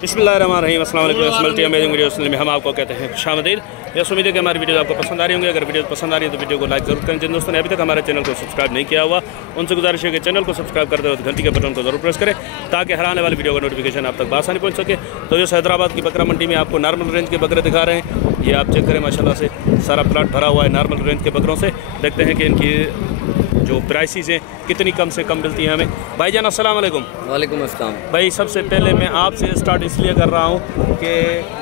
बिस्मिल्लाहिर्रहमानिर्रहीम अस्सलाम वालेकुम। मल्टी अमेजिंग वीडियोस में हम आपको कहते हैं खुशामदीद। यह उम्मीद है कि हमारी वीडियो आपको पसंद आ रही होंगी। अगर वीडियो पसंद आ रही है तो वीडियो को लाइक जरूर करें। जिन दोस्तों ने अभी तक हमारे चैनल को सब्सक्राइब नहीं किया हुआ उनसे गुजारिश है कि चैनल को सब्सक्राइब करते वक्त घंटी के बटन को जरूर प्रेस करें ताकि हर आने वाली वीडियो का नोटिफिकेशन आप तक बआसानी पहुँच सके। तो जो हैदराबाद की बकरा मंडी में आपको नॉर्मल रेंज के बकरे दिखा रहे हैं, ये आप चेक करें। माशाल्लाह से सारा प्लाट भरा हुआ है नॉर्मल रेंज के बकरों से। देखते हैं कि इनकी जो प्राइसेस हैं कितनी कम से कम मिलती हैं हमें। भाईजान अस्सलाम वालेकुम। वालेकुम अस्सलाम। भाई सबसे पहले मैं आपसे स्टार्ट इसलिए कर रहा हूँ कि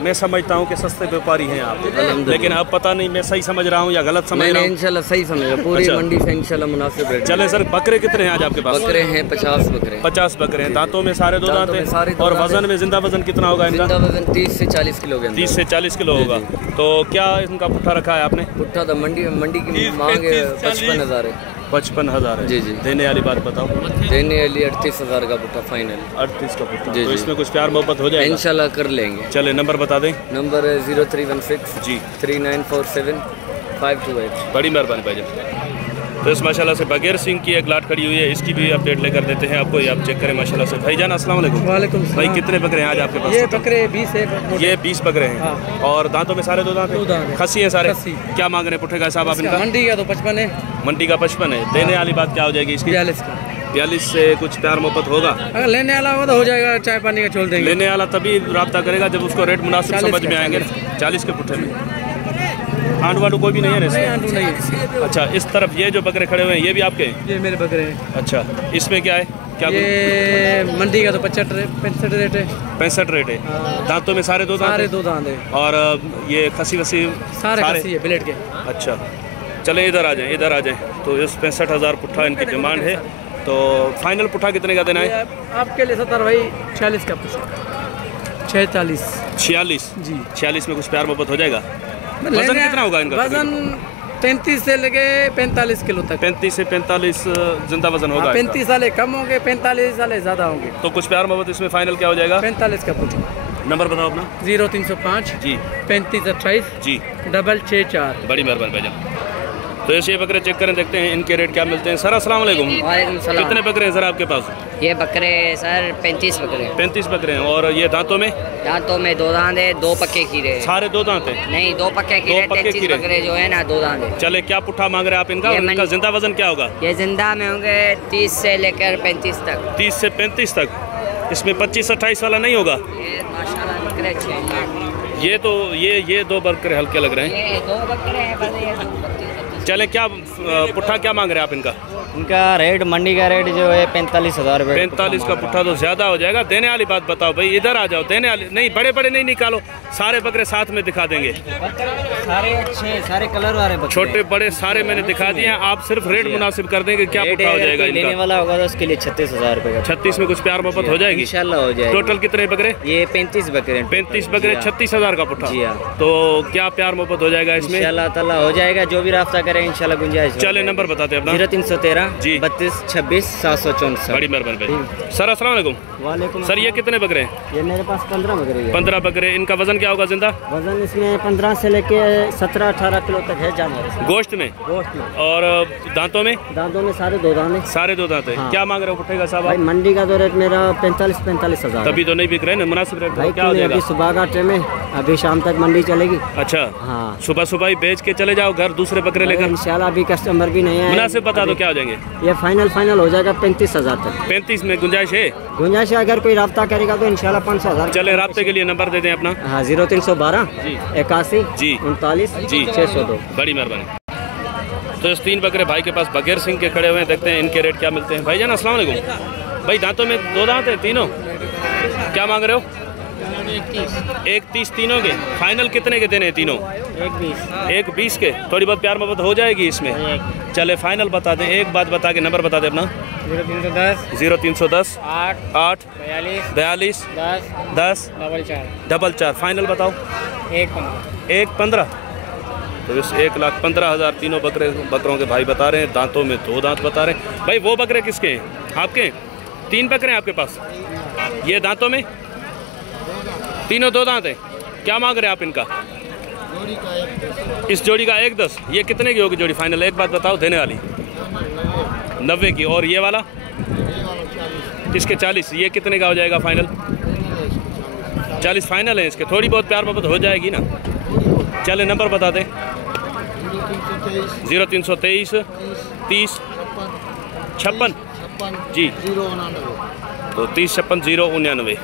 मैं समझता हूँ कि सस्ते व्यापारी हैं आप, लेकिन अब पता नहीं मैं सही समझ रहा हूँ या गलत समझ रहा हूँ। इंशाल्लाह सही समझ रहा हूँ। पूरी मंडी से इंशाल्लाह मुनासिब रेट। चले सर, बकरे कितने हैं आज आपके पास? बकरे हैं 50 बकरे। 50 बकरे हैं। दांतों में सारे दो दांत हैं। और वजन में जिंदा वजन कितना होगा इनका? जिंदा वजन 30 से 40 किलो के अंदर। 30 से 40 किलो होगा। तो क्या इनका पुट्ठा रखा है आपने? पुट्ठा तो मंडी की मांग 55,000 है। 55,000 है। जी जी। देने वाली बात बताओ। देने वाली 38,000 का पुट्ठा फाइनल। 38 का पुट्ठा। जी तो जी। इसमें कुछ प्यार मोहब्बत हो जाएगा? इंशाल्लाह कर लेंगे। चले नंबर बता दें। नंबर है 0316 जी 3947 528। बड़ी मेहरबानी भाईजान। तो इस माशाल्लाह से बगैर सिंह की एक लाट खड़ी हुई है, इसकी भी अपडेट लेकर देते हैं आपको। ये आप चेक करें माशाल्लाह से। भाईजान अस्सलाम वालेकुम। वालेकुम भाई कितने बकरे हैं आज आपके पास? ये बकरे 20 है। ये 20 बकरे हैं। हाँ। और दांतों में सारे दो दांत दो दांत हैं? हैं। खसी है सारे? खसी। क्या मांग रहे हैं पुट्ठे का हिसाब आप इनका? मंडी का तो 55 है। मंडी का 55 है। देने वाली बात क्या हो जाएगी इसकी? 42 का। 42 से कुछ प्यार मोहब्बत होगा? अगर लेने वाला होगा तो हो जाएगा, चाय पानी का छोड़ देंगे। लेने वाला तभी रब्ता करेगा जब उसको रेट मुनासिब 40 समझ में का, आएंगे। 40 के पुट्ठे में आंड वाडू कोई भी नहीं है ना नहीं, इसमें? आंटू नहीं है। अच्छा, इस तरफ ये जो बकरे खड़े हुए हैं ये भी आपके हैं? ये मेरे बकरे हैं। अच्छा, इसमें क्या है? क्या ये मंडी का तो 65 रेट है। 65 रेट है। दांतों में सारे दो दांत सारे हैं? दो दांत है। और ये खसी वसी सारे खसी है ब्लेड के। अच्छा, चले इधर आ जाएं, इधर आ जाएं। तो इस 65,000 पुट्ठा इनकी डिमांड है। तो फाइनल पुट्ठा कितने का देना है? आपके लिए 70 भाई 46 का पूछा। 46 जी। जी। 46 में कुछ प्यार मोहब्बत हो जाएगा? वजन लेने- कितना होगा इनका? वजन 35 से लेके 45 किलो तक। 35 से 45 जिंदा वजन होगा। 35 वाले कम होंगे, 45 वाले ज़्यादा होंगे। तो कुछ प्यार मोहब्बत इसमें फाइनल क्या हो जाएगा? 45 का पूछा। नंबर बताओ अपना। 0305 जी 35 28 जी। 664। बड़ी मेहरबानी भाईजान। तो ऐसे बकरे चेक करें, देखते हैं इनके रेट क्या मिलते हैं। सर अस्सलाम वालेकुम। वालेकुम सलाम। कितने बकरे हैं सर आपके पास? ये बकरे सर 35 बकरे। 35 बकरे हैं। और ये दांतों में? दांतों में दो दांत है, दो पक्के खीरे हैं। सारे दो दांत हैं? नहीं, दो पक्के दो खीरे। पक्के 33 खीरे। बकरे जो है ना, दो दांत है। चले, क्या पुट्ठा मांग रहे हैं आप इनका? ये और इनका जिंदा वजन क्या होगा? ये जिंदा में होंगे 30 से लेकर 35 तक। 30 से 35 तक। इसमें 25-28 वाला नहीं होगा? ये माशाल्लाह बकरे अच्छे हैं। ये तो ये दो बकरे हल्के लग रहे हैं। ये दो बकरे हैं बस। ये 25-25। चले, क्या पुट्ठा क्या मांग रहे हैं आप इनका? इनका रेट मंडी का रेट जो है 45,000 रुपये। 45 का पुट्ठा तो ज्यादा हो जाएगा। देने वाली बात बताओ भाई, इधर आ जाओ। देने वाली नहीं, बड़े बड़े नहीं निकालो, सारे बकरे साथ में दिखा देंगे। सारे अच्छे, सारे कलर वाले बकरे। छोटे बड़े सारे मैंने दिखा दिए हैं। आप सिर्फ रेट मुनासिब कर देंगे। क्या पुट्ठा हो जाएगा लेने इनका? वाला होगा तो उसके लिए 36,000 रुपये का। 36 में कुछ प्यार मोहब्बत हो जाएगी? इंशाल्लाह हो जाएगी। टोटल कितने बकरे? ये 35 बकरे हैं। 35 बकरे, 36,000 का पुट्ठा। जी हाँ। तो क्या प्यार मोहब्बत हो जाएगा इसमें? इंशाल्लाह ताला हो जाएगा। जो भी रास्ता करे इंशाल्लाह गुंजाइश। चले, नंबर बताते हैं अपना। 0313 जी 32 26 764। बड़ी मेहरबानी भाई। सर अस्सलाम वालेकुम। वालेकुम। सर ये कितने बकरे हैं? ये मेरे पास 15 बकरे हैं। 15 बकरे। इनका वजन क्या होगा जिंदा? वजन इसमें 15 से लेके 17-18 किलो तक है जानवर इसमें। गोश्त में? गोश्त में। और दांतों में? दांतों में सारे दो दाने। सारे दो दांत हैं। हाँ। क्या मांग रहे हो पुट्ठे का साहब भाई आप? मंडी का तो रेट मेरा 45 हज़ार। तभी तो नहीं बिक रहे ना, मुनासिब रेट भाई क्या हो जाएगा? अभी सुबह का टाइम है, अभी शाम तक मंडी चलेगी। अच्छा, हाँ सुबह सुबह ही बेच के चले जाओ घर दूसरे बकरे लेकर। इंशाल्लाह अभी कस्टमर भी नहीं है। मुनासिब बता दो क्या हो जाएंगे? ये फाइनल हो जाएगा 35,000 तक। 35 में गुंजाइश है? गुंजाइश है, अगर कोई रब्ता करेगा तो इंशाल्लाह 5,000। चले, राब्ते के लिए नंबर दे दें अपना। हाँ 0312 जी 81 जी 39 जी 602। बड़ी मेहरबानी। तो इस 3 बकरे भाई के पास बगैर सिंह के खड़े हुए हैं, देखते हैं इनके रेट क्या मिलते हैं। भाईजान अस्सलाम वालेकुम। भाई दांतों में दो दांत हैं तीनों? क्या मांग रहे हो? 1.30 तीनों के। फाइनल कितने के देने हैं तीनों? 1.20 के। थोड़ी बहुत प्यार मोहब्बत हो जाएगी इसमें? चले फाइनल बता दें। एक बात बता के नंबर बता दें अपना। 0310 8 42 10 444। फाइनल बताओ। 1.15। तो इस 1,15,000 तीनों बकरों के भाई बता रहे हैं। दांतों में दो दांत बता रहे हैं। भाई वो बकरे किसके हैं? आपके? 3 बकरे हैं आपके पास? ये दांतों में तीनों दो दांत हैं। क्या मांग रहे हैं आप इनका? इस जोड़ी का 1.10। ये कितने की होगी जोड़ी फाइनल? एक बात बताओ देने वाली। 90 की। और ये वाला? इसके 40। ये कितने का हो जाएगा फाइनल? 40 फाइनल है इसके, थोड़ी बहुत प्यार मोहब्बत हो जाएगी ना। चले नंबर बता दें। 0323 30 56 जी, तो 30 56 099।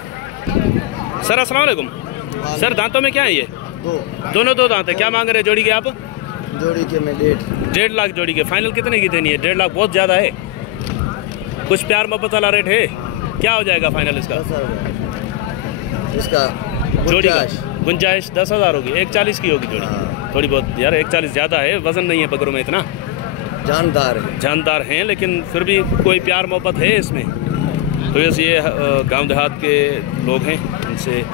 सर अस्सलाम वालेकुम। सर दांतों में क्या है ये? दोनों दो दांत है। क्या मांग रहे हैं जोड़ी के आप? जोड़ी के में 1.5 लाख जोड़ी के। फाइनल कितने की देनी है? 1.5 लाख बहुत ज़्यादा है, कुछ प्यार मोहब्बत वाला रेट है। क्या हो जाएगा फाइनल इसका? इसका जोड़ी का गुंजाइश 10,000 होगी। 140 की होगी जोड़ी। थोड़ी बहुत यार, 140 ज़्यादा है, वज़न नहीं है बकरों में इतना। जानदार हैं लेकिन फिर भी कोई प्यार मोहब्बत है इसमें। तो जैसे ये गांव देहात के लोग हैं, इनसे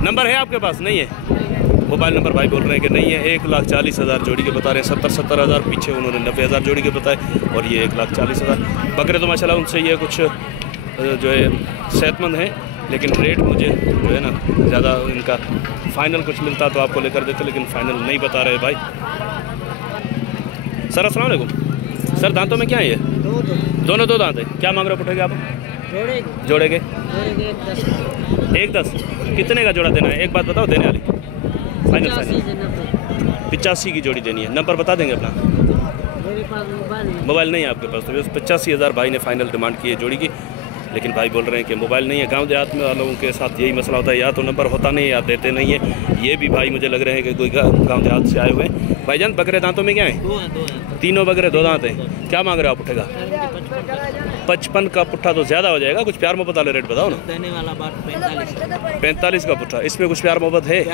नंबर है आपके पास? नहीं है मोबाइल नंबर। भाई बोल रहे हैं कि नहीं है। 1,40,000 जोड़ी के बता रहे हैं। 70,000 पीछे उन्होंने 90,000 जोड़ी के बताए, और ये 1,40,000 बकरे। तो माशाल्लाह उनसे ये कुछ जो है सेहतमंद हैं, लेकिन रेट मुझे जो है ना ज़्यादा इनका फाइनल कुछ मिलता तो आपको लेकर देते, लेकिन फाइनल नहीं बता रहे भाई। सर अस्सलाम वालेकुम। सर दांतों में क्या है ये? दोनों दो दांत है। क्या मांग रहे हो पुटेगे आप? जोड़े के 1,10। कितने का जोड़ा देना है? एक बात बताओ देने वाली। फाइनल 85 की जोड़ी देनी है। नंबर बता देंगे अपना? मोबाइल नहीं है आपके पास, तो 85,000 भाई ने फाइनल डिमांड की है जोड़ी की, लेकिन भाई बोल रहे हैं कि मोबाइल नहीं है। गांव देहात में वालों के साथ यही मसला होता है, या तो नंबर होता नहीं है या देते नहीं है। ये भी भाई मुझे लग रहे हैं कि कोई गांव देहात से आए हुए हैं। भाईजान बकरे दांतों में क्या है? तीनों बकरे दो दांत हैं। क्या मांग रहे हो आप पुट्ठे का? 55 का पुट्ठा तो ज़्यादा हो जाएगा, कुछ प्यार मोहब्बत वाले रेट बताओ ना। देने वाला बात 45 का पुट्ठा। इसमें कुछ प्यार मोहब्बत है?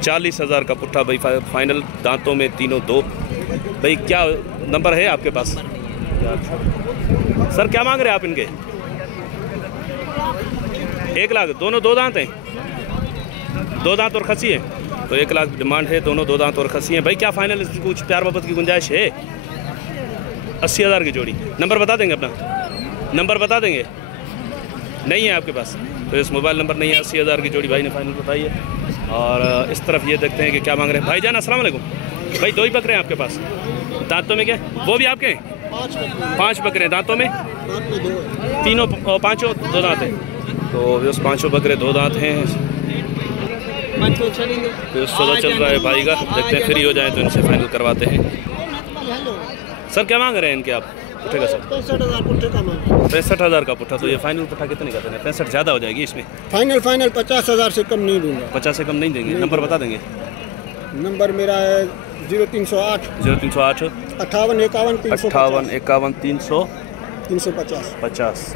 40,000 का पुट्ठा भाई फाइनल। दांतों में तीनों दो। भाई क्या नंबर है आपके पास? सर क्या मांग रहे हैं आप इनके? 1 लाख। दोनों दो दांत हैं? दो दांत और खसी है, तो 1 लाख डिमांड है। दोनों दो दांत और खसी हैं। भाई क्या फाइनल इसकी कुछ प्यार मोहब्बत की गुंजाइश है? 80,000 की जोड़ी। नंबर बता देंगे अपना? नंबर बता देंगे? नहीं है आपके पास, तो इस मोबाइल नंबर नहीं है। 80,000 की जोड़ी भाई ने फाइनल बताई है। और इस तरफ ये देखते हैं कि क्या मांग रहे हैं। भाईजान अस्सलाम वालेकुम। भाई दो ही बकरे हैं आपके पास? दांतों में क्या? वो भी आपके हैं? 5 बकरे दांतों में? तीनों पाँचों दो दांत हैं। तो उस 5 बकरे दो दांत हैं। तो सौदा चल रहा है भाई का, देखते हैं फ्री हो जाए तो इनसे फाइनल करवाते हैं। सर क्या मांग रहे हैं इनके आप पुट्ठे का? सर 65,000 का पुट्ठा। तो ये फाइनल पुट्ठा कितने का देना है? 65 ज़्यादा हो जाएगी इसमें। फाइनल 50,000 से कम नहीं दूंगा। 50 से कम नहीं देंगे? नंबर बता देंगे? नंबर मेरा है 0308 58 51 51 350।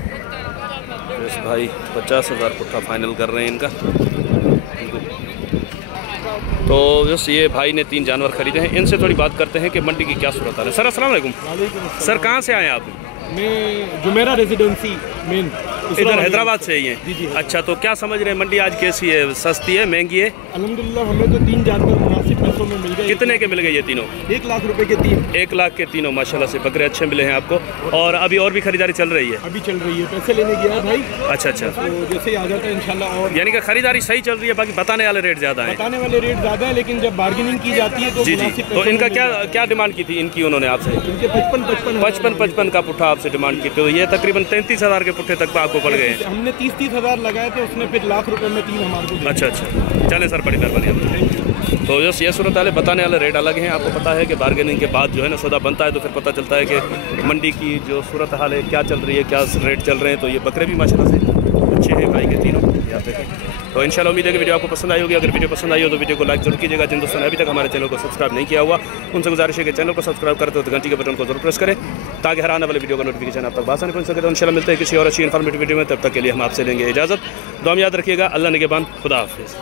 तो भाई 50,000 पुट्ठा फाइनल कर रहे हैं इनका। तो बस ये भाई ने 3 जानवर खरीदे हैं। इनसे थोड़ी बात करते हैं कि मंडी की क्या सूरत है। सर अस्सलाम वालेकुम। सर कहाँ से आए हैं आप? मैं जुमेरा रेजिडेंसी मेन इधर हैदराबाद से ही हैं? जी। अच्छा, तो क्या समझ रहे हैं मंडी आज कैसी है? सस्ती है, महंगी है? अल्हम्दुलिल्लाह हमें तो 3 जानवर मुनासिब पैसों में मिल गए। कितने के मिल गए ये तीनों? 1 लाख रुपए के 3। 1 लाख के तीनों माशाल्लाह से बकरे अच्छे मिले हैं आपको। और अभी और भी खरीदारी चल रही है? अभी चल रही है, पैसे लेने गया है भाई। अच्छा, तो जैसे ही आ जाता है इंशाल्लाह। और यानी कि खरीदारी सही चल रही है, बाकी बताने वाले रेट ज़्यादा है? बताने वाले रेट ज़्यादा है, लेकिन जब बार्गेनिंग की जाती है तो जी। तो इनका क्या डिमांड की थी इनकी उन्होंने आपसे? इनके 55 का पुट्ठा आपसे डिमांड की, तो ये तकरीबन 33,000 के पुट्ठे तक आपको पड़ गए। हमने 30,000 लगाए थे, उसने फिर लाख रुपए में 3 हमारे को। अच्छा, चलें सर, बड़ी मेहरबानी। तो जैसे ये सूरत हाल है, बताने वाले रेट अलग हैं। आपको पता है कि बार्गेनिंग के बाद जो है ना सौदा बनता है, तो फिर पता चलता है कि मंडी की जो सूरत हाल है क्या चल रही है, क्या रेट चल रहे हैं। तो ये बकरे भी माशाल्लाह से अच्छे हैं भाई के तीनों, यहाँ पे। तो इंशाल्लाह उम्मीद है कि वीडियो आपको पसंद आई होगी। अगर वीडियो पसंद आई हो तो वीडियो को लाइक जरूर कीजिएगा। जिन दोस्तों ने अभी तक हमारे चैनल को सब्सक्राइब नहीं किया हुआ, उनसे गुजारिश है कि चैनल को सब्सक्राइब करते हो तो घंटी के बटन को जरूर प्रेस करें, ताकि हर आने वाले वीडियो का नोटिफिकेशन आप तक आसानी पहुंच सके। तो इंशाल्लाह मिलते हैं किसी और अच्छी इन्फॉर्मेटिव वीडियो में। तब तक के लिए हम आपसे लेंगे इजाज़त। दुआ में याद रखिएगा। अल्लाह निगहबान। खुदा हाफिज़।